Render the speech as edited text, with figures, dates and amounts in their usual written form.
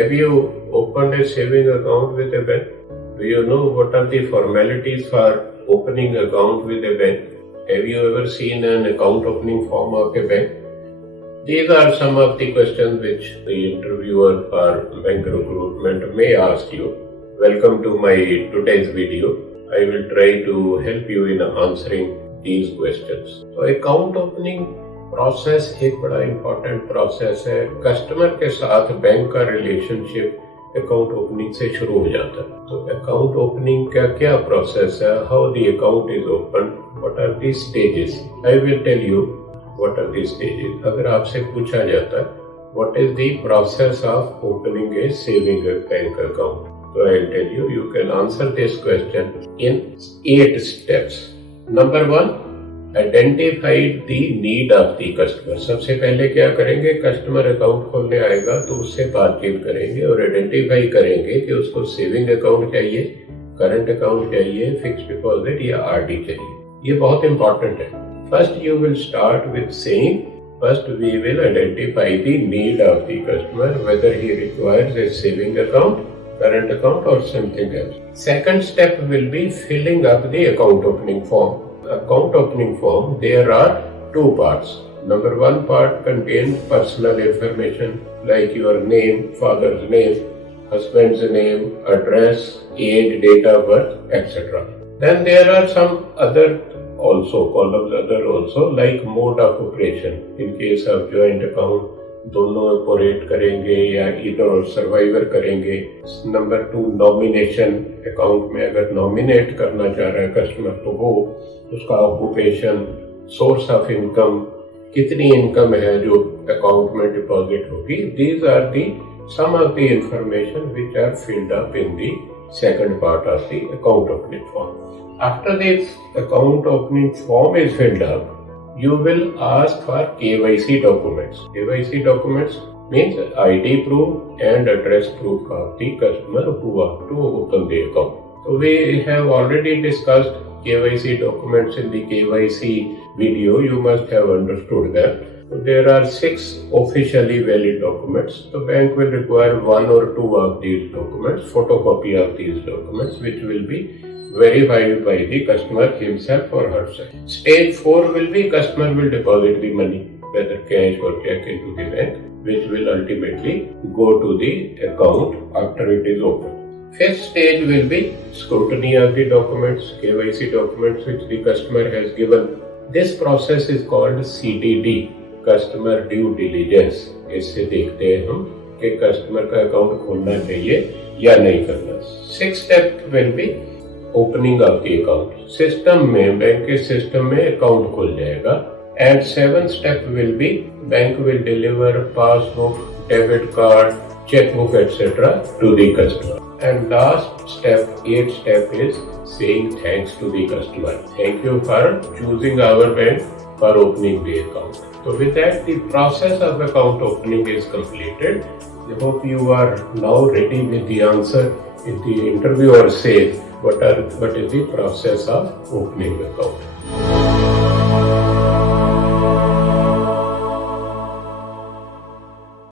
Have you opened a saving account with a bank? Do you know what are the formalities for opening account with a bank? Have you ever seen an account opening form of a bank? These are some of the questions which the interviewer for bank recruitment may ask you. Welcome to my today's video. I will try to help you in answering these questions. So account opening process एक बड़ा important process है। कस्टमर के साथ बैंक का relationship account opening से शुरू हो जाता है। तो अकाउंट ओपनिंग का क्या प्रोसेस है, how the account is open, what are the stages. I will tell you what are the stages. अगर आपसे पूछा जाता है what is the process of opening a saving bank account, तो I will tell you, you can answer this question in 8 steps. Number 1, identified the need of the customer. सबसे पहले क्या करेंगे, कस्टमर अकाउंट खोलने आएगा तो उससे बातचीत करेंगे और आइडेंटिफाई करेंगे कि उसको सेविंग अकाउंट चाहिए, करंट अकाउंट चाहिए, फिक्स्ड डिपॉजिट या आरडी चाहिए। ये बहुत इंपॉर्टेंट है। First you will start with saying, first we will identify the need of the customer, whether he requires a saving account, current account or something else. Second step will be filling up the account opening form. Account opening form, there are 2 parts. Number 1 part contains personal information like your name, father's name, husband's name, address, age, date of birth, etc. Then there are some other columns like mode of operation. In case of joint account, दोनों ऑपरेट करेंगे या इधर सर्वाइवर करेंगे। नंबर 2, nomination. Account में अगर नॉमिनेट करना चाह रहा है कस्टमर तो वो उसका ऑक्यूपेशन, सोर्स ऑफ इनकम, कितनी इनकम है जो अकाउंट में डिपॉजिट होगी। These are the some of the information which are filled up in the second part of the account opening form. After this account opening form is filled up, you will ask for KYC documents. KYC documents means ID proof and address proof of the customer who want to open the account. So we have already discussed KYC documents in the KYC video. You must have understood that. So there are 6 officially valid documents. The bank will require 1 or 2 of these documents, photocopy of these documents, which will be verified by the customer himself or herself. Stage 4 will be customer will deposit the money, whether cash or check, into the bank, which will ultimately go to the account after it is open. 5th stage will be scrutiny of the documents, KYC documents which the customer has given. This process is called CDD, customer due diligence. इससे देखते हैं हम कि कस्टमर का अकाउंट खोलना चाहिए या नहीं करना। 6th step will be opening of the account. System में, बैंक के सिस्टम में अकाउंट खुल जाएगा। And 7th step will be bank will deliver passbook, debit card, chequebook etcetera to the customer. And last step, 8th step is saying thanks to the customer. Thank you for choosing our bank for opening the account. So with that, the process of account opening is completed. I hope you are now ready with the answer. If the interviewer says what is the process of opening account.